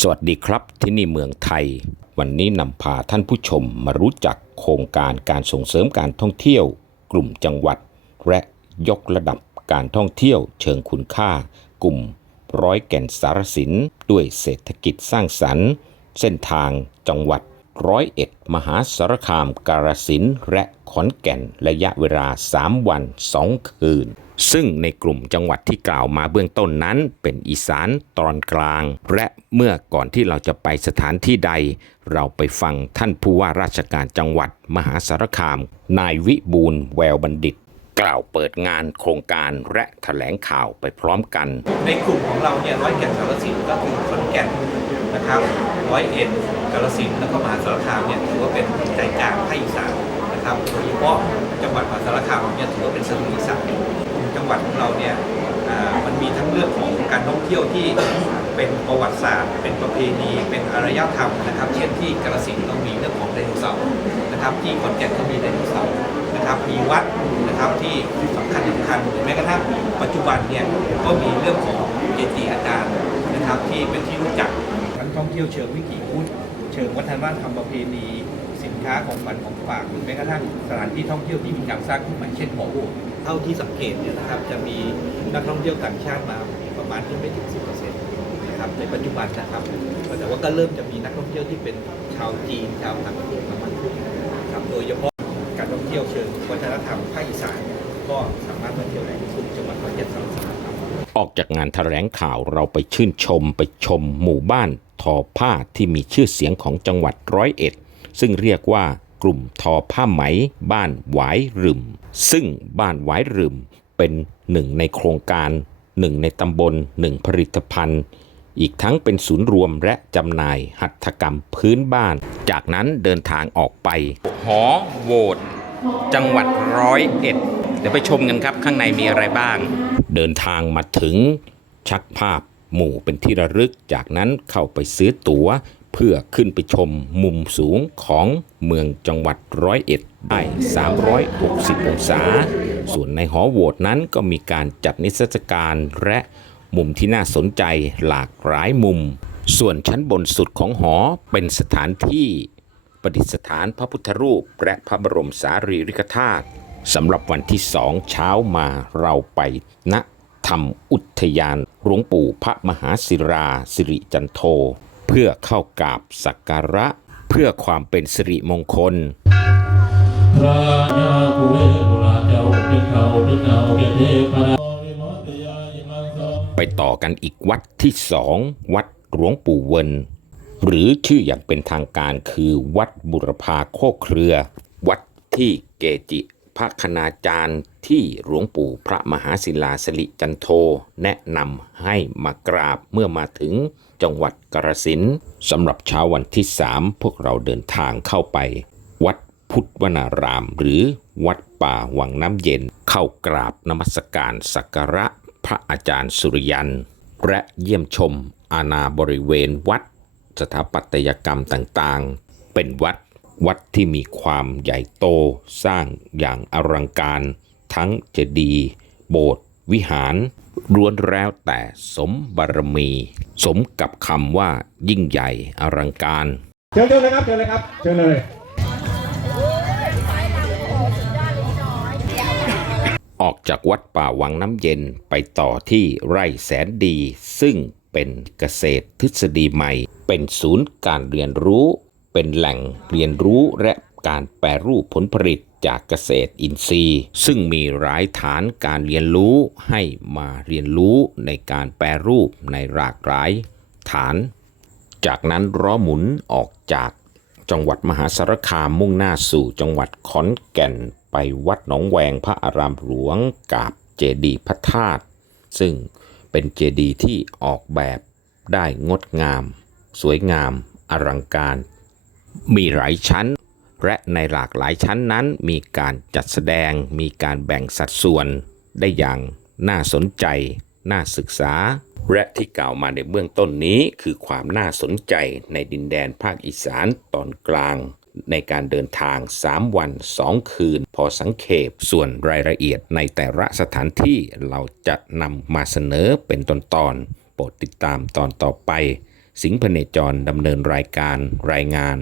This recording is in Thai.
สวัสดีครับที่นี่เมืองไทย วันนี้นำพาท่านผู้ชมมารู้จักโครงการการส่งเสริมการท่องเที่ยว กลุ่มจังหวัด และยกระดับการท่องเที่ยว เชิงคุณค่า กลุ่ม ร้อยแก่นสารสิน ด้วยเศรษฐกิจสร้างสรรค์ เส้นทาง จังหวัดร้อยเอ็ดมหาสารคาม กาฬสินและขอนแก่นระยะเวลา 3 วัน 2 คืน ซึ่งในกลุ่มจังหวัดที่กล่าวมาเบื้องต้นนั้น เป็นอีสานตอนกลาง และเมื่อก่อนที่เราจะไปสถานที่ใด เราไปฟังท่านผู้ว่าราชการจังหวัดมหาสารคาม นายวิบูลแววบัณฑิต กล่าวเปิดงานโครงการและแถลงข่าวไปพร้อมกัน ในกลุ่มของเราเนี่ยร้อยแก่นสารสินก็คือขอนแก่นนะครับร้อยเอ็ดกาฬสินแล้วก็มหาสารคามเนี่ยถือว่าเป็นใจกลางภาคอีสานนะครับโดยเฉพาะจังหวัดมหาสารคามเนี่ยถือว่าเป็นสมุทรอีสาน จังหวัดของเราเนี่ยมันมีทั้งเรื่องของการท่องเที่ยวที่เป็นประวัติศาสตร์ เป็นประเพณีเป็นอารยธรรมนะครับเช่นที่กาฬสินเรามีเรื่องของไดโนเสาร์นะครับ ที่ขอนแก่นก็มีไดโนเสาร์นะครับมีวัดนะครับที่สำคัญสำคัญหรือแม้กระทั่งปัจจุบันเนี่ยก็มีเรื่องของเกจิอาจารย์นะครับที่เป็นที่รู้จักทั้งท่องเที่ยวเชิงวิถีพุทธเชิงวัฒนธรรมประเพณี ค้าของมันของฝากหรือแม้กระทั่งสถานที่ท่องเที่ยวที่มีการสร้างขึ้นมาเช่นหอโบสถ์เท่าที่สังเกตเนี่ยนะครับจะมีนักท่องเที่ยวต่างชาติมาประมาณที่ไม่ถึง 10%นะครับในปัจจุบันนะครับ แต่ว่าก็เริ่มจะมีนักท่องเที่ยวที่เป็นชาวจีนชาวต่างประเทศมามากขึ้นนะครับโดยเฉพาะการท่องเที่ยวเชิงวัฒนธรรมภาคอีสานก็สามารถมาเที่ยวได้ที่กลุ่มจังหวัดร้อยเอ็ดสามสามครับออกจากงานแถลงข่าวเราไปชื่นชมไปชมหมู่บ้านทอผ้าที่มีชื่อเสียงของจังหวัดร้อยเอ็ด ซึ่งเรียกว่ากลุ่มทอผ้าไหม บ้านหวายรึม ซึ่งบ้านหวายรึมเป็นหนึ่งในโครงการหนึ่งในตำบลหนึ่งผลิตภัณฑ์ อีกทั้งเป็นศูนย์รวมและจำหน่ายหัตถกรรมพื้นบ้าน จากนั้นเดินทางออกไป หอโหวตจังหวัดร้อยเอ็ดเดี๋ยวไปชมกันครับข้างในมีอะไรบ้าง เดินทางมาถึงชักภาพหมู่เป็นที่ระลึก จากนั้นเข้าไปซื้อตั๋ว เพื่อขึ้นไปชมมุมสูงของเมืองจังหวัดร้อยเอ็ดได้ 360 องศา ส่วนในหอโหวตนั้นก็มีการจัดนิทรรศการและมุมที่น่าสนใจหลากหลายมุม ส่วนชั้นบนสุดของหอเป็นสถานที่ประดิษฐานพระพุทธรูป และพระบรมสารีริกธาตุสำหรับวันที่สองเช้ามาเราไปณธรรมอุทยานหลวงปู่พระมหาศิราสิริจันโท เพื่อเข้ากราบสักการะ เพื่อความเป็นสิริมงคล พระยาภูเวรุราเจ้าเป็นเขาเป็นเขาแก่เทพดาวิมตยาอิมังสไปต่อกันอีกวัดที่สองวัดหลวงปู่เวินหรือชื่ออย่างเป็นทางการคือวัดบุรพาโคกเครือ วัดที่เกจิ พระคณาจารย์ที่หลวงปู่พระมหาศิลาสลิจันโท แนะนำให้มากราบเมื่อมาถึงจังหวัดกรสินสำหรับเช้าวันที่สามพวกเราเดินทางเข้าไป วัดพุทธวนาราม หรือวัดป่าวังน้ำเย็น เข้ากราบนมัสการสักการะพระอาจารย์สุริยัน และเยี่ยมชมอาณาบริเวณวัด สถาปัตยกรรมต่างๆ เป็นวัด วัดที่มีความใหญ่โตสร้างอย่างอลังการ ทั้งเจดีย์โบสถ์วิหารล้วนแล้วแต่สมบารมี สมกับคำว่ายิ่งใหญ่อลังการ เชิญเชิญเลยครับเชิญเลยครับเชิญเลยออกจากวัดป่าวังน้ำเย็นไปต่อที่ไร่แสนดี ซึ่งเป็นเกษตรทฤษฎีใหม่ เป็นศูนย์การเรียนรู้ เป็นแหล่งเรียนรู้และการแปรรูปผลผลิตจากเกษตรอินทรีย์ ซึ่งมีหลายฐานการเรียนรู้ให้มาเรียนรู้ในการแปรรูปในหลากหลายฐาน จากนั้นล้อหมุนออกจากจังหวัดมหาสารคามมุ่งหน้าสู่จังหวัดขอนแก่นไปวัดหนองแวงพระอารามหลวงกับเจดีย์พระธาตุซึ่งเป็นเจดีย์ที่ออกแบบได้งดงาม สวยงามอลังการ มีหลายชั้น และในหลากหลายชั้นนั้นมีการจัดแสดง มีการแบ่งสัดส่วนได้อย่างน่าสนใจ น่าศึกษา และที่กล่าวมาในเบื้องต้นนี้คือความน่าสนใจในดินแดนภาคอีสานตอนกลาง ในการเดินทาง 3 วัน 2 คืน พอสังเขปส่วนรายละเอียดในแต่ละสถานที่เราจะนำมาเสนอเป็นตอนๆโปรดติดตามตอนต่อไป สิงห์พเนจรดำเนินรายการรายงาน